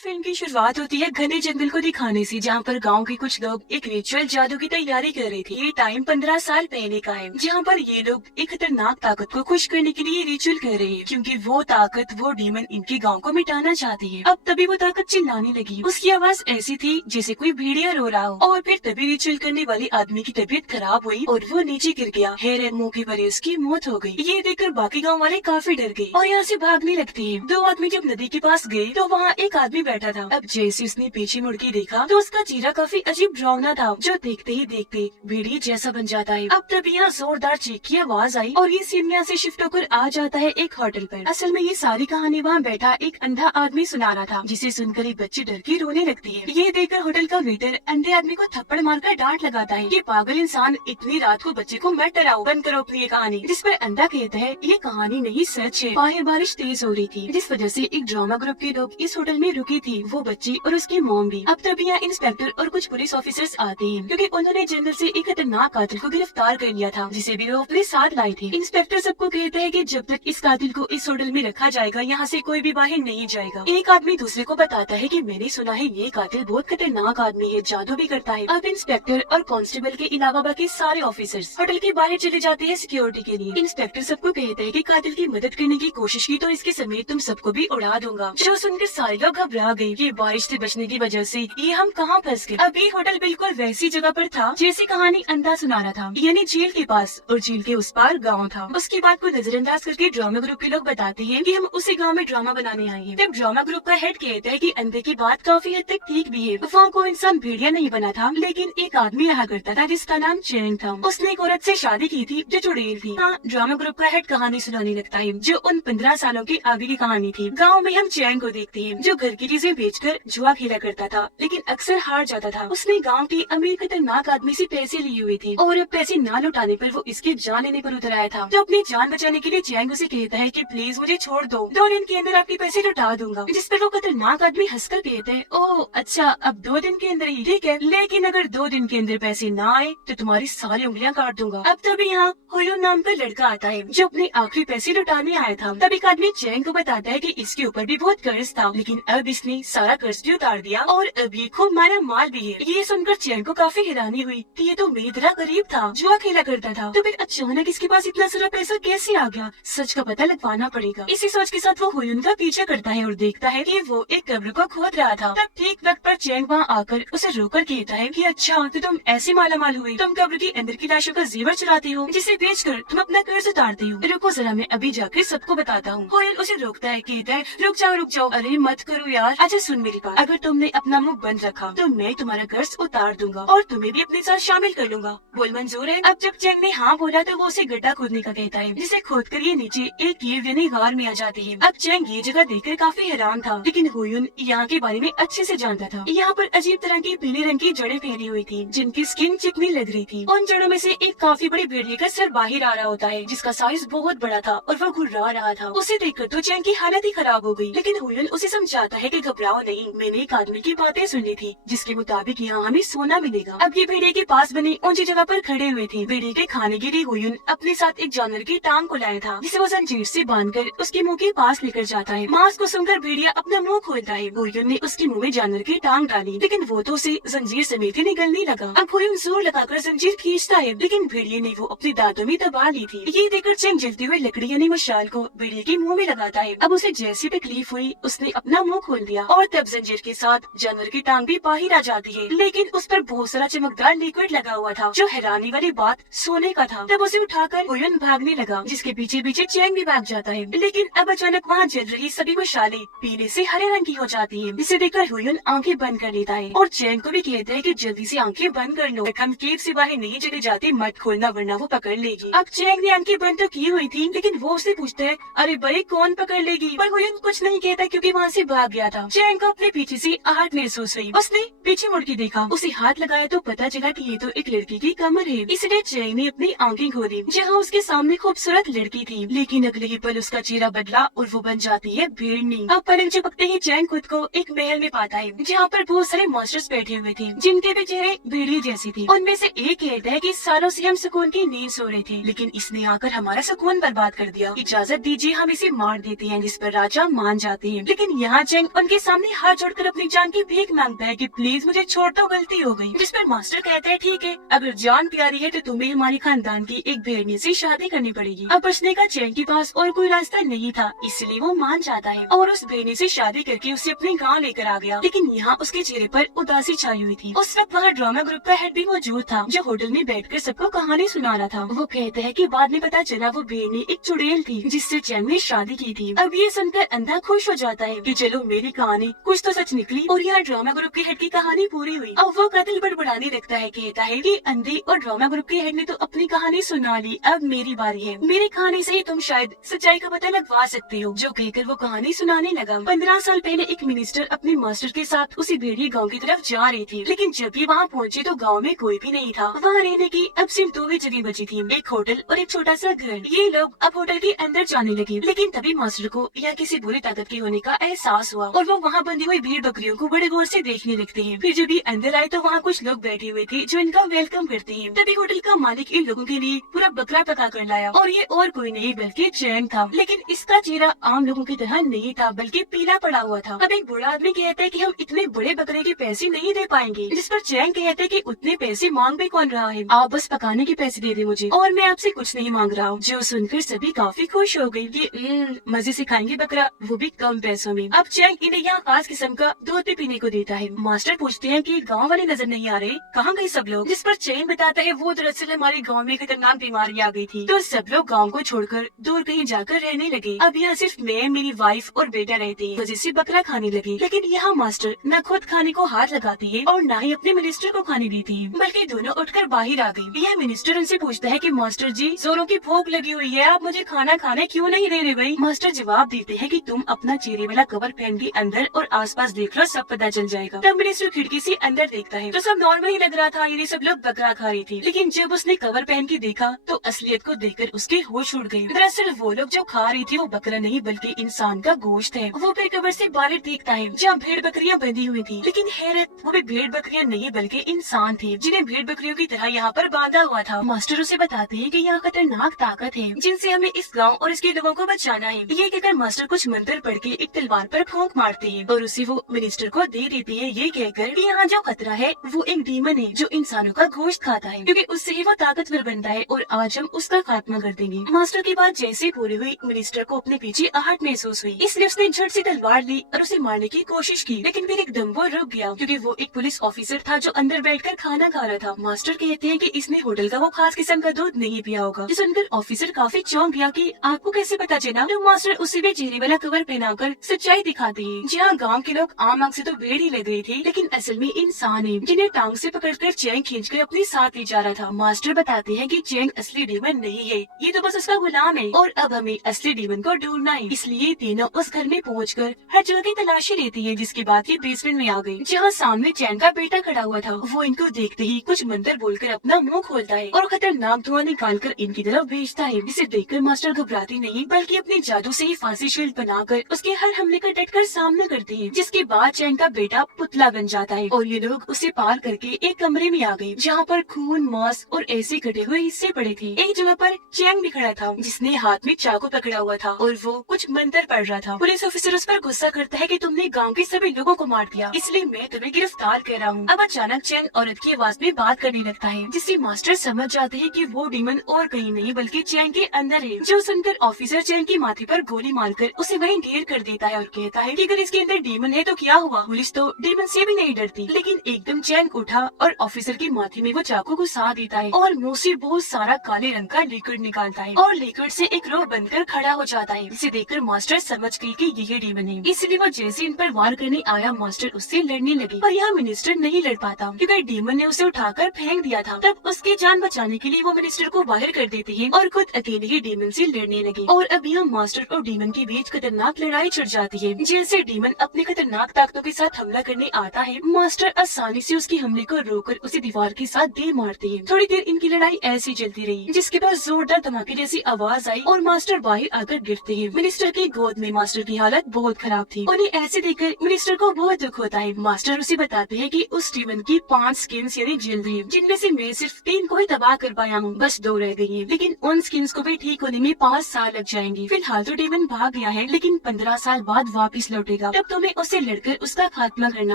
Film की शुरुआत होती है घने जंगल को दिखाने से, जहाँ पर गांव के कुछ लोग एक रिचुअल जादू की तैयारी कर रहे थे। ये टाइम 15 साल पहले का है, जहाँ पर ये लोग एक खतरनाक ताकत को खुश करने के लिए रिचुअल कर रहे हैं, क्योंकि वो ताकत, वो डीमन इनके गांव को मिटाना चाहती है। अब तभी वो ताकत चिल्लाने लगी। उसकी आवाज ऐसी थी जैसे कोई भेड़िया रो रहा हो। और फिर तभी रिचुअल करने वाले आदमी की तबीयत खराब हुई और वो नीचे गिर गया। हैरत मौके पर उसकी मौत हो गई। ये देखकर बाकी गाँव वाले काफी डर गए और यहाँ से भागने लगते हैं। दो आदमी जब नदी के पास गए तो वहाँ एक आदमी बैठा था। अब जैसे उसने पीछे मुड़ के देखा तो उसका चेहरा काफी अजीब डरावना था, जो देखते ही देखते भेड़िए जैसा बन जाता है। अब तभी यहाँ जोरदार चीख की आवाज आई और ये सीन यहाँ से शिफ्ट होकर आ जाता है एक होटल पर। असल में ये सारी कहानी वहाँ बैठा एक अंधा आदमी सुना रहा था, जिसे सुनकर एक बच्ची डर के रोने लगती है। ये देखकर होटल का वेटर अंधे आदमी को थप्पड़ मारकर डांट लगाता है, ये पागल इंसान, इतनी रात को बच्चे को मत डराओ, बंद करो अपनी ये कहानी। जिस पर अंधा कहता है ये कहानी नहीं सच है। बाहर बारिश तेज हो रही थी, जिस वजह से एक ड्रामा ग्रुप के लोग इस होटल में रुकी थी, वो बच्ची और उसकी मॉम भी। अब तभी यहाँ इंस्पेक्टर और कुछ पुलिस ऑफिसर्स आते हैं, क्योंकि उन्होंने जंगल से एक खतरनाक कातिल को गिरफ्तार कर लिया था, जिसे भी वो अपने साथ लाए थे। इंस्पेक्टर सबको कहता है कि जब तक इस कातिल को इस होटल में रखा जाएगा, यहाँ से कोई भी बाहर नहीं जाएगा। एक आदमी दूसरे को बताता है कि मैंने सुना है ये कातिल बहुत खतरनाक आदमी है, जादू भी करता है। अब इंस्पेक्टर और कांस्टेबल के अलावा बाकी सारे ऑफिसर्स होटल के बाहर चले जाते हैं सिक्योरिटी के लिए। इंस्पेक्टर सबको कहता है कि कातिल की मदद करने की कोशिश की तो इसके समेत तुम सबको भी उड़ा दूंगा। जो सुनकर सारे लोग घबरा गए। ये बारिश से बचने की वजह से ये हम कहाँ फंस गए। अभी होटल बिल्कुल वैसी जगह पर था जैसी कहानी अंधा सुना रहा था, यानी झील के पास, और झील के उस पार गाँव था। उसकी बात को नजरअंदाज करके ड्रामा ग्रुप के लोग बताते हैं कि हम उसी गाँव में ड्रामा बनाने आए हैं। तब ड्रामा ग्रुप का हेड कहता है कि अंधे की बात काफी हद तक ठीक भी है। वहाँ कोई इंसान भेड़िया नहीं बना था, लेकिन एक आदमी रहा करता था जिसका नाम चैंग था। उसने एक औरत से शादी की थी जो चुड़ैल थी। हाँ, ड्रामा ग्रुप का हेड कहानी सुनाने लगता है, जो उन 15 सालों की आगे की कहानी थी। गाँव में हम चैंग को देखते हैं, जो घर की चीजें बेचकर जुआ खेला करता था, लेकिन अक्सर हार जाता था। उसने गांव के अमीर खतरनाक आदमी से पैसे लिए हुए थे और पैसे न लौटाने पर वो इसकी जान लेने पर उतर आया था। तो अपनी जान बचाने के लिए चैंग उसे कहता है कि प्लीज मुझे छोड़ दो, 2 दिन के अंदर आपके पैसे लौटा दूंगा। जिस पर वो खतरनाक आदमी हंसकर कहते हैं, ओह अच्छा, अब 2 दिन के अंदर ही ठीक है, लेकिन अगर 2 दिन के अंदर पैसे न आए तो तुम्हारी सारी उंगलियां काट दूंगा। अब तभी यहाँ हुयुन नाम का लड़का आता है, जो अपने आखिरी पैसे लौटाने आया था। तब एक आदमी चैंग को बताता है कि इसके ऊपर भी बहुत कर्ज था, लेकिन अब इसने सारा कर्ज भी उतार दिया और अभी खूब मारा माल भी है। ये सुनकर चैंग को काफी हैरानी हुई कि ये तो मेरी तरह गरीब था, जुआ खेला करता था, तो फिर अचानक इसके पास इतना सारा पैसा कैसे आ गया। सच का पता लगवाना पड़ेगा। इसी सोच के साथ वो हुयुन का पीछा करता है और देखता है कि वो एक कब्र को खोद रहा था। तब ठीक वक्त पर चैंग वहाँ आकर उसे रोकर कहता है कि अच्छा, तो तुम ऐसे माला माल हुए, तुम कब्र के अंदर की लाशों का जेवर चुराते हो, जिसे बेचकर तुम अपना कर्ज उतारते हो। रुको जरा, मैं अभी जाकर सबको बताता हूँ। हुयुन उसे रोकता है, कहता है रुक जाओ, अरे मत करो यार। अच्छा सुन मेरी बात, अगर तुमने अपना मुंह बंद रखा तो मैं तुम्हारा कर्ज उतार दूंगा और तुम्हें भी अपने साथ शामिल कर लूंगा। बोल मंजूर है? अब जब चैंग ने हाँ बोला तो वो उसे गड्ढा खोदने का कहता है, जिसे खोद कर ये नीचे एक केव यानी गार में आ जाती है। अब चैंग ये जगह देखकर काफी हैरान था, लेकिन हुयुन यहाँ के बारे में अच्छे से जानता था। यहाँ पर अजीब तरह की पीले रंग की जड़ें फैली हुई थी, जिनकी स्किन चिकनी लग रही थी। उन जड़ों में से एक काफी बड़ी भेड़िए का सर बाहर आ रहा होता है, जिसका साइज बहुत बड़ा था और वो घुर्रा रहा था। उसे देखकर तो चैंग की हालत ही खराब हो गई, लेकिन हुयुन उसे समझाता है कि घबराओ नहीं, मैंने एक आदमी की बातें सुन ली थी, जिसके मुताबिक यहाँ हमें सोना मिलेगा। अब ये भेड़िए के पास बनी ऊंची जगह पर खड़े हुए थे। भेड़िए के खाने के लिए हुयुन अपने साथ एक जानवर की टांग को लाया था, जिसे वो जंजीर से बांधकर उसके मुंह के पास लेकर जाता है। मांस को सुनकर भेड़िया अपना मुंह खोलता है। हुयुन ने उसके मुंह में जानवर की टांग डाली, लेकिन वो तो उसे जंजीर समेत ही निगलने लगा। अब हुयुन जोर लगाकर जंजीर खींचता है, लेकिन भेड़िए ने वो अपने दांतों में दबा ली थी। ये देखकर चैंग जलती हुई लकड़ी यानी मशाल को भेड़िए के मुंह में लगाता है। अब उसे जैसी तकलीफ हुई, उसने अपना मुंह खोल दिया और तब जंजीर के साथ जानवर की टांग भी बाहर आ जाती है, लेकिन उस पर बहुत सारा चमकदार लिक्विड लगा हुआ था, जो हैरानी वाली बात सोने का था। तब उसे उठाकर हुयुन भागने लगा, जिसके पीछे पीछे चैंग भी भाग जाता है। लेकिन अब अचानक वहाँ जल रही सभी मशाले पीले से हरे रंग की हो जाती है, जिसे देखकर हुयुन आंखें बंद कर लेता है और चैंग को भी कहता है कि जल्दी से आंखें बंद कर लो, हम केव से बाहर नहीं चले जाते, मत खोलना वरना वो पकड़ लेगी। अब चैंग ने आंखें बंद तो की हुई थी, लेकिन वो उससे पूछता है, अरे भाई कौन पकड़ लेगी? पर हुयुन कुछ नहीं कहता, क्योंकि वहाँ से भाग गया था। चैंग को अपने पीछे से आहट महसूस हुई। उसने पीछे मुड़ के देखा, उसे हाथ लगाया तो पता चला कि ये तो एक लड़की की कमर है। इसलिए चैंग ने अपनी आंखें खोली, जहाँ उसके सामने खूबसूरत लड़की थी, लेकिन अगले ही पल उसका चेहरा बदला और वो बन जाती है भेड़नी। अब पलक झपकते ही चैंग खुद को एक महल में पाता है, जहाँ पर बहुत सारे मॉन्स्टर्स बैठे हुए थे, जिनके भी चेहरे भेड़िए जैसी थी। उनमें से एक कहता है कि सालों से हम सुकून की नींद सो रहे थे, लेकिन इसने आकर हमारा सुकून बर्बाद कर दिया, इजाजत दीजिए हम इसे मार देते हैं। जिस पर राजा मान जाते हैं, लेकिन यहाँ चैंग उनकी उनके सामने हाथ जोड़कर अपनी जान की भीख मांगता है कि प्लीज मुझे छोड़ दो, गलती हो गई। जिस पर मास्टर कहता है ठीक है, अगर जान प्यारी है तो तुम्हें हमारे खानदान की एक भेड़िए से शादी करनी पड़ेगी। अब बचने का चैंग के पास और कोई रास्ता नहीं था, इसलिए वो मान जाता है और उस भेड़िए से शादी करके उसे अपने गाँव लेकर आ गया। लेकिन यहाँ उसके चेहरे पर उदासी छाई हुई थी। उस वक्त वहाँ ड्रामा ग्रुप का हेड भी मौजूद था, जो होटल में बैठकर सबको कहानी सुना रहा था। वो कहता है कि बाद में पता चला वो भेड़िए एक चुड़ैल थी जिससे चैंग ने शादी की थी। अब ये सुनकर अंधा खुश हो जाता है कि चलो मेरी कहानी कुछ तो सच निकली और यहाँ ड्रामा ग्रुप के हेड की कहानी पूरी हुई। अब वो कत्ल बड़बड़ाने लगता है, कहता है कि अंधे और ड्रामा ग्रुप के हेड ने तो अपनी कहानी सुना ली, अब मेरी बारी है, मेरी कहानी से ही तुम शायद सच्चाई का पता लगवा सकते हो। जो कहकर वो कहानी सुनाने लगा। 15 साल पहले एक मिनिस्टर अपने मास्टर के साथ उसी भेड़िए गाँव की तरफ जा रही थी, लेकिन जब भी वहाँ पहुँचे तो गाँव में कोई भी नहीं था। वहाँ रहने की अब सिर्फ 2 ही जगह बची थी, एक होटल और एक छोटा सा घर। ये लोग अब होटल के अंदर जाने लगे, लेकिन तभी मास्टर को या किसी बुरी ताकत के होने का एहसास हुआ और वो वहाँ बंधी हुई भेड़ बकरियों को बड़े गौर से देखने लगते हैं। फिर जब ये अंदर आए तो वहाँ कुछ लोग बैठे हुए थे जो इनका वेलकम करते हैं। तभी होटल का मालिक इन लोगों के लिए पूरा बकरा पका कर लाया और ये और कोई नहीं बल्कि चैंग था। लेकिन इसका चेहरा आम लोगों की तरह नहीं था, बल्कि पीला पड़ा हुआ था। अब एक बूढ़ा आदमी कहता है कि हम इतने बड़े बकरे के पैसे नहीं दे पाएंगे, जिस पर चैंग कहते हैं कि उतने पैसे मांग भी कौन रहा है, आप बस पकाने के पैसे दे दे मुझे और मैं आपसे कुछ नहीं मांग रहा हूँ। जो सुनकर सभी काफी खुश हो गयी कि मजे से खाएंगे बकरा, वो भी कम पैसों में। अब चैंग इन्हें यहाँ खास किस्म का दूध भी पीने को देता है। मास्टर पूछते हैं कि गांव वाले नजर नहीं आ रहे, कहाँ गए सब लोग? जिस पर चैंग बताता है वो दरअसल हमारे गांव में खतरनाक बीमारी आ गई थी, तो सब लोग गांव को छोड़कर दूर कहीं जाकर रहने लगे। अब यहाँ सिर्फ मैं, मेरी वाइफ और बेटा रहते हैं, वजह से बकरा खाने लगे। लेकिन यहाँ मास्टर न खुद खाने को हाथ लगाती है और न ही अपने मिनिस्टर को खाने देती है, बल्कि दोनों उठकर बाहर आ गयी। यह मिनिस्टर उनसे पूछता है कि मास्टर जी, जोरों की भूख लगी हुई है, आप मुझे खाना खाने क्यों नहीं दे रहे भाई? मास्टर जवाब देते हैं कि तुम अपना चेहरे वाला कवर पहन के अंदर और आसपास देख लो, सब पता चल जाएगा। तब मिनिस्टर खिड़की से अंदर देखता है तो सब नॉर्मल ही लग रहा था, ये सब लोग बकरा खा रही थी। लेकिन जब उसने कवर पहन के देखा तो असलियत को देखकर उसके होश उड़ गए। दरअसल वो लोग जो खा रही थी वो बकरा नहीं बल्कि इंसान का गोश्त है। वो फिर कवर से बाहर देखता है जहाँ भेड़ बकरियां बंधी हुई थी, लेकिन हैरत, वो भी भेड़ बकरियां नहीं बल्कि इंसान थे जिन्हें भेड़ बकरियों की तरह यहाँ पर बांधा हुआ था। मास्टर उसे बताते हैं कि यहाँ खतरनाक ताकत है जिनसे हमें इस गाँव और इसके लोगों को बचाना है। ये कहकर मास्टर कुछ मंत्र पढ़ के एक तलवार पर फूंक मारते हैं और उसे वो मिनिस्टर को दे देते हैं, ये कहकर कि यहाँ जो खतरा है वो एक डीमन है जो इंसानों का गोश्त खाता है, क्योंकि उससे ही वो ताकतवर बनता है और आज हम उसका खात्मा कर देंगे। मास्टर की बात जैसे पूरी हुई, मिनिस्टर को अपने पीछे आहट महसूस हुई, इसलिए उसने झट से तलवार ली और उसे मारने की कोशिश की। लेकिन फिर एकदम वो रुक गया क्योंकि वो एक पुलिस ऑफिसर था जो अंदर बैठकर खाना खा रहा था। मास्टर कहते हैं कि इसने होटल का वो खास किस्म का दूध नहीं पिया होगा। जिस सुनकर ऑफिसर काफी चौंक गया कि आपको कैसे पता चला? तो मास्टर उसे भी चेहरे वाला कवर पहनाकर सच्चाई दिखाते हैं। जहाँ गाँव के लोग आम आंख से तो भेड़ ही लग गए थे, लेकिन असल में इंसान है जिन्हें टांग से पकड़कर चैंग खींचकर अपने साथ ले जा रहा था। मास्टर बताते हैं कि चैंग असली डीमन नहीं है, ये तो बस उसका गुलाम है और अब हमें असली डीमन को ढूंढना है। इसलिए तीनों उस घर में पहुंचकर हर जगह की तलाशी लेती है, जिसके बाद ये बेसमेंट में आ गई जहाँ सामने चैंग का बेटा खड़ा हुआ था। वो इनको देखते ही कुछ मंत्र बोलकर अपना मुंह खोलता है और खतरनाक धुआं निकालकर इनकी तरफ भेजता है, जिसे देखकर मास्टर घबराते नहीं बल्कि अपने जादू से ही फांसी शील्ड बनाकर उसके हर हमले का डटकर सामना करते हैं। जिसके बाद चैंग का बेटा पुतला बन जाता है और ये लोग उसे पार करके एक कमरे में आ गए जहाँ पर खून, मांस और ऐसे कटे हुए हिस्से पड़े थे। एक जगह पर चैंग भी खड़ा था जिसने हाथ में चाकू पकड़ा हुआ था और वो कुछ मंत्र पढ़ रहा था। पुलिस ऑफिसर उस पर गुस्सा करता है कि तुमने गांव के सभी लोगों को मार दिया, इसलिए मैं तुम्हें गिरफ्तार कर रहा हूँ। अब अचानक चैंग औरत की आवाज में बात करने लगता है, जिससे मास्टर समझ जाते हैं कि वो डीमन और कहीं नहीं बल्कि चैंग के अंदर है। जो सुनकर ऑफिसर चैंग के माथे पर गोली मारकर उसे वहीं ढेर कर देता है और कहता है कि अगर इसके अंदर डीमन है तो क्या हुआ, पुलिस तो डीमन से भी नहीं डरती। लेकिन एकदम चैंग उठा और ऑफिसर के माथे में वो चाकू घुसा देता है और मुंह से बहुत सारा काले रंग का लिक्विड निकालता है और लिक्विड से एक रोग बनकर खड़ा हो जाता है, जिसे देखकर मास्टर समझ गई कि यही डीमन है। इसलिए वो जैसे इन पर वार करने आया, मास्टर उससे लड़ने लगे, पर यहाँ मिनिस्टर नहीं लड़ पाता क्योंकि डीमन ने उसे उठाकर फेंक दिया था। तब उसकी जान बचाने के लिए वो मिनिस्टर को बाहर कर देते हैं और खुद अकेले ही डीमन से लड़ने लगे। और अब यहाँ मास्टर और डीमन के बीच खतरनाक लड़ाई छिड़ जाती है, जैसे डीमन अपने खतरनाक ताकतों के साथ हमला करने आता है, मास्टर आसानी से उसके हमले को रोककर उसे दीवार के साथ दे मारते हैं। थोड़ी देर इनकी लड़ाई ऐसी चलती रही, जिसके बाद जोरदार धमाके जैसी आवाज आई और मास्टर बाहर आकर गिरते हैं। मिनिस्टर की गोद में मास्टर की हालत बहुत खराब थी। उन्हें ऐसे देखकर मिनिस्टर को बहुत दुख होता है। मास्टर उसे बताते हैं कि उस डीमन की 5 स्किन्स यानी जिल्द है, जिनमें से मैं सिर्फ 3 को ही तबाह कर पाया हूँ, बस 2 रह गई हैं। लेकिन उन स्किन्स को भी ठीक होने में 5 साल लग जाएंगे। फिलहाल तो डीमन भाग गया है, लेकिन 15 साल बाद वापस लौटेगा। लौटेगा तब तुम्हें उससे लड़कर उसका खात्मा करना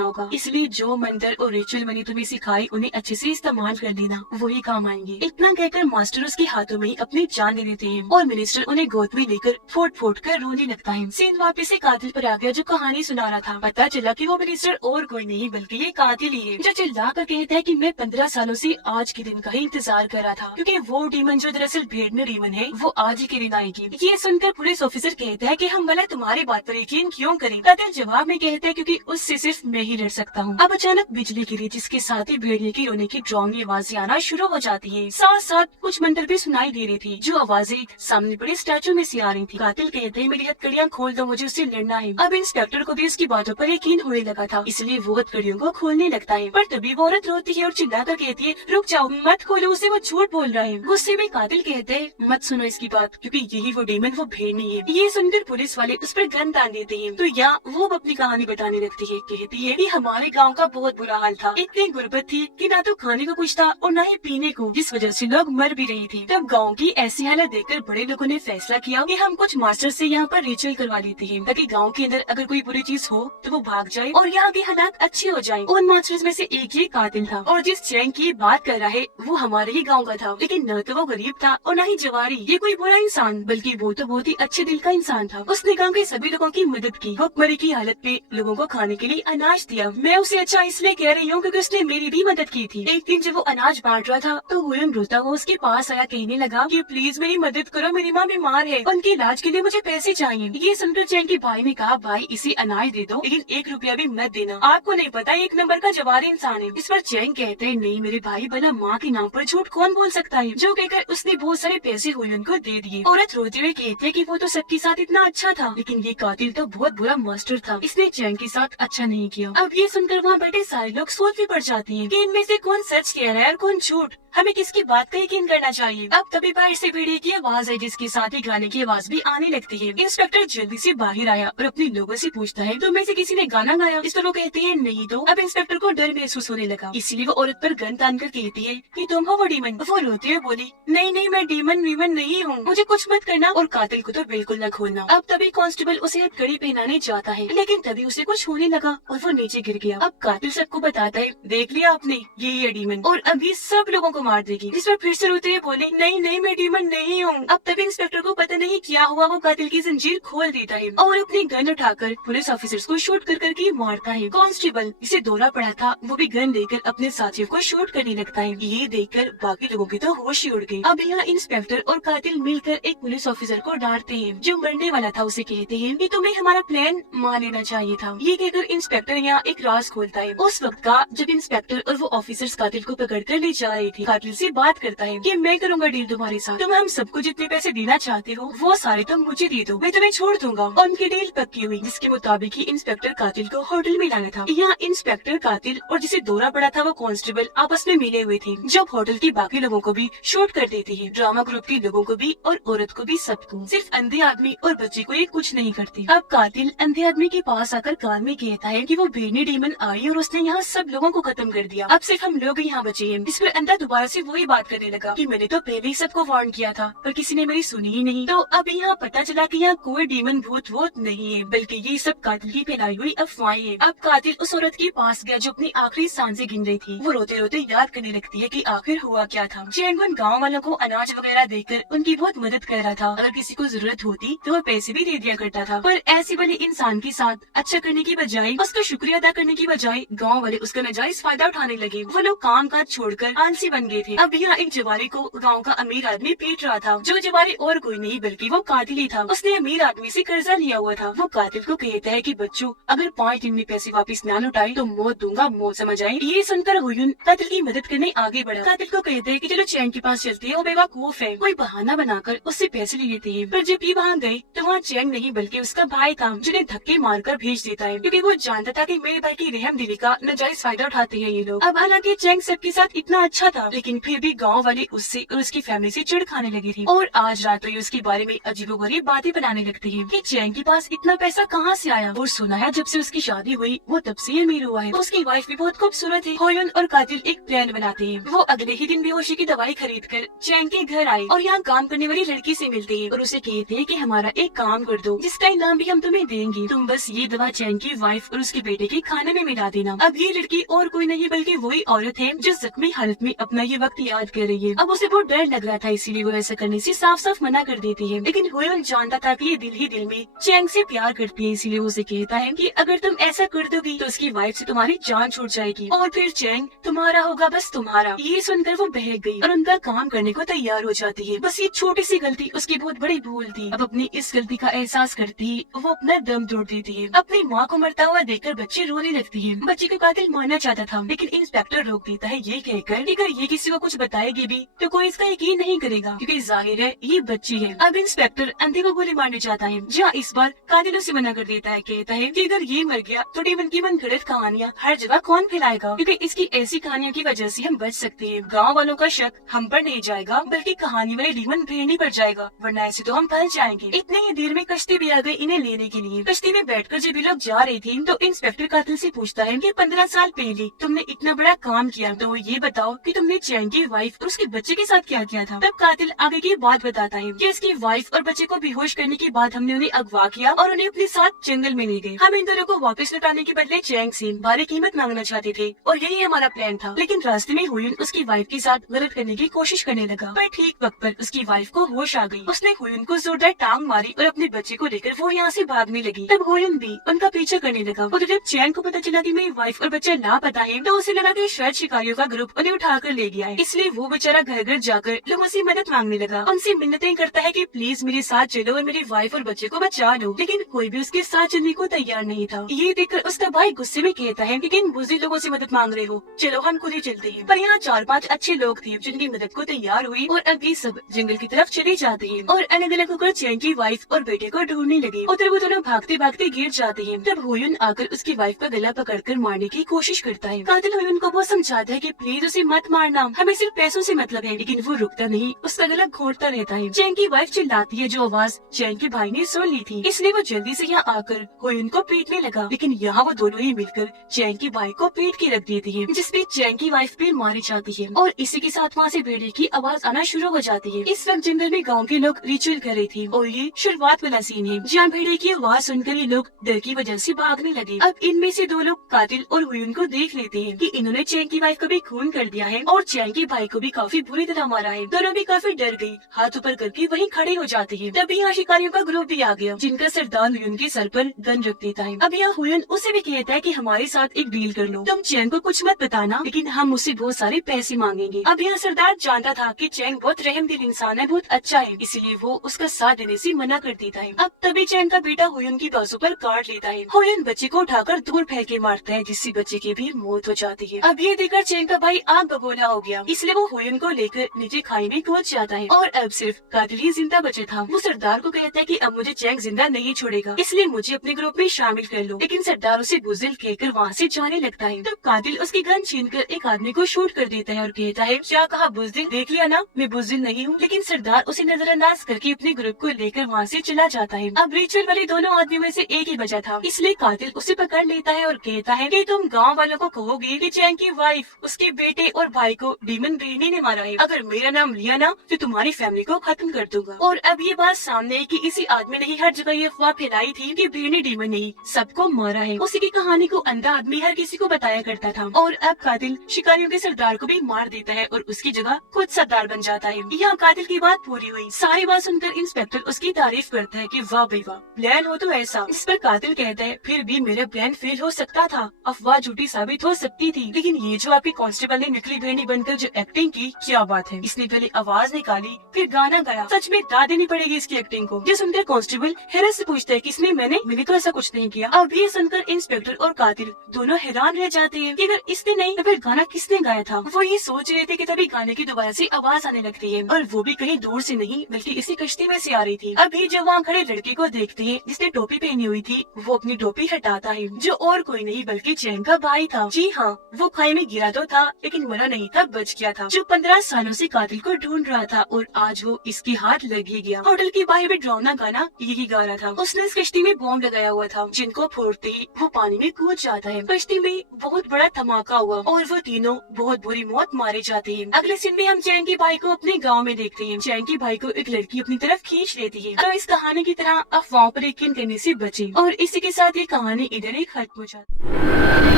होगा। इसलिए जो मंत्र और रिचुअल मैंने तुम्हें सिखाई उन्हें अच्छे से इस्तेमाल कर लेना, वही काम आएंगे। इतना कहकर मास्टर उसके हाथों में अपनी जान दे देते हैं और मिनिस्टर उन्हें गोद में लेकर फोट फोट कर रोने लगता है। सीन वापस से कातिल पर आ गया जो कहानी सुना रहा था। पता चला कि वो मिनिस्टर और कोई नहीं बल्कि ये कातिल ही है, जो चिल्ला कर कहता है कि मैं 15 सालों से आज के दिन का ही इंतजार कर रहा था, क्योंकि वो डीमन जो दरअसल भेड़ने डीमन है वो आज ही के दिन आएगी। ये सुनकर पुलिस ऑफिसर कहता है कि हम भला तुम्हारी बात पर यकीन क्यों करें। कातिल जवाब में कहता है क्योंकि उससे सिर्फ मैं ही लड़ सकता हूँ। अब अचानक बिजली गिरी जिसके साथ ही भेड़िए की रोने की ड्राउंगी आवाजें आना शुरू हो जाती है। साथ साथ कुछ मंत्र भी सुनाई दे रही थी जो आवाजें सामने पड़े स्टैचू में से आ रही थी। कातिल कहते हैं मेरी हथकड़ियाँ खोल दो, मुझे उससे लड़ना है। अब इंस्पेक्टर को भी उसकी बातों पर यकीन होने लगा था, इसलिए वो हथकड़ियों को खोलने लगता है। पर तभी वो औरत रोती है और चिल्लाकर कहती है रुक जाओ, मत खोलो उसे, वो झूठ बोल रहा है। गुस्से में कातिल कहते हैं मत सुनो इसकी बात, क्योंकि यही वो डीमन वो भेड़नी है। ये सुनकर पुलिस वाले उस पर गन तान देते हैं। तो यहाँ वो अपनी कहानी बताने लगती है। कहती है कि हमारे गाँव का बहुत बुरा हाल था, इतनी गुर्बत थी कि ना तो खाने को कुछ था और न ही पीने को, जिस वजह से लोग मर भी रहे थे। तब गांव की ऐसी हालत देखकर बड़े लोगों ने फैसला किया कि हम कुछ मास्टर से यहाँ पर रिचुअल करवा लेते हैं, ताकि गांव के अंदर अगर कोई बुरी चीज हो तो वो भाग जाए और यहाँ के हालात अच्छे हो जाएं। उन मास्टर्स में से एक ये कातिल था और जिस चैंग की बात कर रहा है वो हमारे ही गाँव का था, लेकिन न तो वो गरीब था और न ही जवारी ये कोई बुरा इंसान, बल्कि वो तो बहुत ही अच्छे दिल का इंसान था। उसने गाँव के सभी लोगों की मदद की, भूखमरी की हालत में लोगों को खाने के लिए अनाज दिया। मैं उसे अच्छा इसलिए कह रही हूँ क्योंकि उसने मेरी भी मदद की थी। एक दिन जब वो अनाज बांट रहा था तो हुयन रोता हुआ उसके पास आया, कहने लगा कि प्लीज मेरी मदद करो, मेरी माँ बीमार है, उनके इलाज के लिए मुझे पैसे चाहिए। ये सुनकर चैंग के भाई ने कहा भाई इसे अनाज दे दो, लेकिन 1 रुपया भी मत देना, आपको नहीं पता एक नंबर का जवारी इंसान है। इस पर चैंग कहते हैं नहीं मेरे भाई, भला माँ के नाम पर झूठ कौन बोल सकता है। जो कहकर उसने बहुत सारे पैसे हुयन को दे दिए। औरत रोते हुए कहते है कि वो तो सबके साथ इतना अच्छा था, लेकिन ये कातिल तो बहुत बुरा मास्टर था, इसने चैंग के साथ अच्छा नहीं किया। अब ये सुनकर वहाँ बैठे सारे लोग सोच भी पड़ जाते हैं कि इनमें से कौन सच कह रहा है और कौन झूठ, हमें किसकी बात का यकीन करना चाहिए। अब तभी बाहर से भेड़िए की आवाज है जिसके साथ ही गाने की आवाज भी आने लगती है। इंस्पेक्टर जल्दी से बाहर आया और अपने लोगों से पूछता है तो में से किसी ने गाना गाया। इस पर वो कहते हैं नहीं। तो अब इंस्पेक्टर को डर महसूस होने लगा, इसलिए वो औरत पर गन तान कर कहती है कि तुम हो वो डीमन। वो रोते हुए बोली नहीं नहीं मैं डीमन वीमन नहीं हूँ, मुझे कुछ मत करना और कातिल को तो बिल्कुल न खोलना। अब तभी कांस्टेबल उसे हथकड़ी पहनाने जाता है, लेकिन तभी उसे कुछ होने लगा और वो नीचे गिर गया। अब कातिल सबको बताता है देख लिया आपने, यही है डीमन और अभी सब लोगों को मार देगी। इस पर फिर से रोते हुए बोले नहीं नहीं मैं डीमन नहीं हूँ। अब तभी इंस्पेक्टर को पता नहीं क्या हुआ, वो कातिल की जंजीर खोल देता है और अपनी गन उठाकर पुलिस ऑफिसर्स को शूट कर करके मारता है। कांस्टेबल इसे दौरा पड़ा था, वो भी गन लेकर अपने साथियों को शूट करने लगता है। ये देखकर बाकी लोगों की तो होश ही उड़ गई। अब यहाँ इंस्पेक्टर और कातिल मिलकर एक पुलिस ऑफिसर को डांटते हैं जो मरने वाला था। उसे कहते हैं कि तुम्हें हमारा प्लान मान लेना चाहिए था। ये कहकर इंस्पेक्टर यहाँ एक राज खोलता है उस वक्त का, जब इंस्पेक्टर और वो ऑफिसर्स कातिल को पकड़ कर ले जा रहे थे। कातिल से बात करता है कि मैं करूंगा डील तुम्हारे साथ, तुम हम सबको जितने पैसे देना चाहते हो वो सारे तुम मुझे दे दो, मैं तुम्हें छोड़ दूंगा। और उनकी डील पक्की हुई, जिसके मुताबिक ही इंस्पेक्टर कातिल को होटल में लाना था। यहाँ इंस्पेक्टर कातिल और जिसे दौरा पड़ा था वो कांस्टेबल आपस में मिले हुए थे, जो होटल के बाकी लोगों को भी शूट कर देते हैं, ड्रामा ग्रुप के लोगों को भी और औरत को भी, सबको। सिर्फ अंधे आदमी और बच्चे को ये कुछ नहीं करती। अब कातिल अंधे आदमी के पास आकर कान में कहता है कि वो भेड़नी डीमन आई और उसने यहाँ सब लोगों को खत्म कर दिया, अब सिर्फ हम लोग यहाँ बचे हैं। इस पर अंधा दोबारा से वही बात करने लगा कि मैंने तो पहले ही सबको वार्न किया था पर किसी ने मेरी सुनी ही नहीं। तो अब यहाँ पता चला कि यहाँ कोई डीमन भूत वूत नहीं है, बल्कि ये सब कातिल की फैलाई हुई अफवाहें हैं। अब कातिल उस औरत के पास गया जो अपनी आखिरी सांसें गिन रही थी। वो रोते रोते याद करने लगती है कि आखिर हुआ क्या था। चैंगुन गाँव वालों को अनाज वगैरह देकर उनकी बहुत मदद कर रहा था, अगर किसी को जरूरत होती तो वो पैसे भी दे दिया करता था। पर ऐसे वाले इंसान के साथ अच्छा करने की बजाय, उसका शुक्रिया अदा करने की बजाय गाँव वाले उसका नाजायज फायदा उठाने लगे। वो लोग काम काज छोड़कर आलसी बन गए थे। अब यहाँ एक जवारी को गाँव का अमीर आदमी पीट रहा था, जो जवारी और कोई नहीं बल्कि वो कातिल ही था। उसने अमीर आदमी से कर्जा लिया हुआ था। वो कातिल को कहता है कि बच्चों अगर 5 दिन में पैसे वापस ना लौटाए तो मौत दूंगा, मौत समझ आए। ये सुनकर हुयुन कातिल की मदद करने आगे बढ़ा। कातिल को कहते हैं कि चलो चैंग के पास चलते हैं, वो बेवकूफ है। कोई बहाना बनाकर उससे पैसे ले लेते हैं। पर जब ये वहाँ गए तो वहाँ चैंग नहीं बल्कि उसका भाई था, जिन्हें धक्के मारकर भेज देता है, क्योंकि वो जानता था कि मेरे भाई की रहम दिली का नाजायज फायदा उठाते हैं ये लोग। अब हालांकि चैंग सबके साथ इतना अच्छा था, लेकिन फिर भी गाँव वाले उससे और उसकी फैमिली से चिढ़ खाने लगी थी। और आज रात तो ये उसके बारे में अजीबोगरीब बातें बनाने लगती है कि चैंग के पास इतना पैसा कहाँ से आया। और सुना है जब से उसकी शादी हुई वो तब से अमीर हुआ है। उसकी वाइफ भी बहुत खूबसूरत है। हुयुन और कातिल एक प्लान बनाते हैं। वो अगले ही दिन बेहोशी की दवाई खरीद कर चैंग के घर आए और यहाँ काम करने वाली लड़की से मिलते हैं और उसे कहते हैं कि हमारा एक काम कर दो, जिसका इनाम भी हम तुम्हें देंगे। चाहिए, तुम बस ये दवा चैंग की वाइफ और उसके बेटे के खाने में मिला देना। अब ये लड़की और कोई नहीं बल्कि वही औरत है जो जख्मी हालत में अपना ये वक्त याद कर रही है। अब उसे बहुत डर लग रहा था, इसीलिए वो ऐसा करने से साफ साफ मना कर देती है। लेकिन हुयुन जानता था कि ये दिल ही दिल में चैंग से प्यार करती है, इसीलिए उसे कहता है कि अगर तुम ऐसा कर दोगी तो उसकी वाइफ से तुम्हारी जान छूट जाएगी और फिर चैंग तुम्हारा होगा, बस तुम्हारा। ये सुनकर वो बहक गई और उनका काम करने को तैयार हो जाती है। बस ये छोटी सी गलती उसकी बहुत बड़ी भूल थी। अब अपनी इस गलती का एहसास करती ही वो अपना दम तोड़ देती है। अपनी माँ को मरता हुआ देखकर बच्ची रोने लगती है। बच्ची को कातिल मारना चाहता था, लेकिन इंस्पेक्टर रोक देता है ये कहकर कि अगर ये किसी को कुछ बताएगी भी तो कोई इसका यकीन नहीं करेगा, क्योंकि जाहिर है ये बच्ची है। अब इंस्पेक्टर अंधे को गोली मारने चाहता है, जहाँ इस बार कातिल उसे मना कर देता है। कहता है कि अगर ये मर गया तो डीमन की मनगढ़ंत कहानियाँ हर जगह कौन फैलाएगा, क्योंकि इसकी ऐसी कहानियों की वजह से हम बच सकते हैं। गाँव वालों का शक हम पर नहीं जाएगा बल्कि कहानी वाले डीमन भेड़नी पर जाएगा, वरना ऐसे तो हम फंस जाएंगे। इतने ही देर में कश्ती भी आ गई इन्हें लेने के लिए। कश्ती में बैठकर जब ये लोग जा रही थी तो इंस्पेक्टर कातिल से पूछता है कि 15 साल पहले तुमने इतना बड़ा काम किया, तो ये बताओ कि तुमने चैंग की वाइफ और उसके बच्चे के साथ क्या किया था। तब कातिल आगे की बात बताता है कि इसकी वाइफ और बच्चे को बेहोश करने के बाद हमने उन्हें अगवा किया और उन्हें अपने साथ जंगल में ले गए। हम इन दोनों को वापस लौटाने के बदले चैंग से भारी कीमत मांगना चाहते थे और यही हमारा प्लान था। लेकिन रास्ते में हुयुन उसकी वाइफ के साथ गलत करने की कोशिश करने लगा, पर ठीक वक्त पर उसकी वाइफ को होश आ गई। उसने हुयुन को जोरदार टांग मारी और अपने बच्चे को लेकर वो यहाँ से भागने लगी। तब हुयुन भी उनका पीछा करने लगा। और जब चैंग को पता चला कि मेरी वाइफ और बच्चा लापता है तो उसे लगा कि शायद शिकारियों का ग्रुप उन्हें उठाकर ले गया है, इसलिए वो बेचारा घर घर जाकर लोगों से मदद मांगने लगा। उनसे मिन्नतें करता है कि प्लीज मेरे साथ चलो और मेरी वाइफ और बच्चे को बचा लो, लेकिन कोई भी उसके साथ चलने को तैयार नहीं था। ये देखकर उसका भाई गुस्से में कहता है कि किन बुजुर्ग लोगों से मदद मांग रहे हो, चलो हम खुद ही चलते हैं। पर यहाँ 4-5 अच्छे लोग थे जिनकी मदद को तैयार हुई और अब ये सब जंगल की तरफ चले जाते हैं और अलग अलग होकर चैंग की वाइफ और बेटे को ढूंढने लगे। उधर वो दोनों भागते भागते गिर जाते हैं। तब हुयुन आकर उसकी वाइफ का गला पकड़कर मारने की कोशिश करता है। कातिल हुयुन को वो समझाता है कि प्लीज उसे मत मारना, हमें सिर्फ पैसों से मतलब है, लेकिन वो रुकता नहीं, उसका गला घोटता रहता है। चैंग की वाइफ चिल्लाती है जो आवाज चैंग के भाई ने सुन ली थी, इसलिए वो जल्दी से यहाँ आकर हुयुन को पीटने लगा। लेकिन यहाँ वो दोनों ही मिलकर चैंग की भाई को पीट के रख देती है, जिसपे चैंग की वाइफ भी मारी जाती है और इसी के साथ वहाँ से भेड़िए की आवाज आना शुरू हो जाती है। इस वक्त जंगल में गाँव के लोग रिचुअल कर रहे थे और ये शुरुआत वाला सीन है जहाँ भेड़िए की आवाज सुनकर ये लोग डर की वजह से भागने लगे। अब इनमें से 2 लोग कातिल और हुयुन को देख लेते हैं कि इन्होंने चैंग की वाइफ को भी खून कर दिया है और चैंग के भाई को भी काफी बुरी तरह मारा है। दोनों भी काफी डर गई, हाथ ऊपर करके वहीं खड़े हो जाते हैं। तभी यहाँ शिकारियों का ग्रुप भी आ गया जिनका सरदार हुयुन के सर पर गन रख देता है। अब यहाँ हुयुन उसे भी कहता है कि हमारे साथ एक डील कर लो, तुम चैंग को कुछ मत बताना, लेकिन हम उससे बहुत सारे पैसे मांगेंगे। अब यहाँ सरदार जानता था कि चैंग बहुत रहमदिल इंसान है, बहुत अच्छा है, इसलिए वो उसका साथ देने से मना कर देता है। अब तभी चैंग का बेटा हुयुन की बाजू पर काट लेता है। हुयुन बच्चे को उठाकर दूर फेंक के मारता है, जिससे बच्चे की भी मौत हो जाती है। अब ये देखकर चैंग का भाई आग बबूला हो गया, इसलिए वो हुयुन को लेकर नीचे खाई में कूद जाता है और अब सिर्फ कातिल ही जिंदा बचा था। वो सरदार को कहता है कि अब मुझे चैंग जिंदा नहीं छोड़ेगा, इसलिए मुझे अपने ग्रुप में शामिल कर लो। लेकिन सरदार उसे बुज़दिल कहकर वहाँ से जाने लगता है। तब कातिल उसकी गन छीनकर एक आदमी को शूट कर देता है और कहता है क्या कहा बुज़दिल, देख लिया ना मैं बुज़दिल नहीं हूँ। लेकिन सरदार उसे नजरअंदाज करके अपने ग्रुप को लेकर वहाँ से चला जाता है। अब रिचुअल वाले दोनों आदमियों में से एक ही बचा था, इसलिए कातिल उसे पकड़ लेता है और कहता है कि तुम गाँव वालों को कहोगे कि चैंग की वाइफ, उसके बेटे और भाई को डीमन भेड़नी ने मारा है। अगर मेरा नाम लिया ना तो तुम्हारी फैमिली को खत्म कर दूंगा। और अब ये बात सामने है कि इसी आदमी ने ही हर जगह ये अफवाह फैलाई थी कि भेड़नी डीमन ने सबको मारा है। उसी की कहानी को अंधा आदमी हर किसी को बताया करता था और अब कातिल शिकारियों के सरदार को भी मार देता है और उसकी जगह खुद सरदार बन जाता है। यहाँ कातिल की बात पूरी हुई। सारी बात सुनकर इंस्पेक्टर उसकी तारीफ करता है कि वाह भाई वाह, प्लान हो तो ऐसा। इस पर कातिल कहता है फिर भी मेरा प्लान फेल हो सकता था, अफवाह झूठी साबित हो सकती थी, लेकिन ये जो आपकी कांस्टेबल ने नकली भेड़नी बनकर जो एक्टिंग की, क्या बात है। इसने पहले आवाज निकाली फिर गाना गाया, सच में दाद देनी पड़ेगी इसकी एक्टिंग को। ये सुनकर कांस्टेबल हैरत से पूछता है किसने, मैंने तो ऐसा कुछ नहीं किया। अब ये सुनकर इंस्पेक्टर और कातिल दोनों हैरान रह जाते हैं कि अगर इसने नहीं तो फिर गाना किसने गाया था। वो ये सोच रहे थे कि तभी गाने की दोबारा से आवाज आने लगती है और वो भी कहीं दूर से नहीं बल्कि इसी कश्ती में से आ रही थी। अभी जब वहाँ खड़े लड़के को देखते हैं जिसने टोपी पहनी हुई थी, वो अपनी टोपी हटाता है, जो और कोई नहीं बल्कि चैंग का भाई था। जी हाँ, वो खाई में गिरा तो था लेकिन मरा नहीं था, बच गया था, जो 15 सालों से कातिल को ढूंढ रहा था और आज वो इसके हाथ लग ही गया। होटल के बाहर भी ड्रावना गाना यही गा रहा था। उसने इस कश्ती में बॉम्ब लगाया हुआ था, जिनको फोड़ते ही वो पानी में कूद जाता है। कश्ती में बहुत बड़ा धमाका हुआ और वो तीनों बहुत बुरी मौत मारे जाते हैं। अगले सीन में हम चैंग के भाई को अपने गाँव में देखते हैं। चैंग के भाई को एक लड़की अपनी तरफ खींच लेती है। तो इस कहानी की तरह अफवाहों पर यकीन करने से बचे। और इसी के साथ ये कहानी इधर ही खत्म हो जाती है।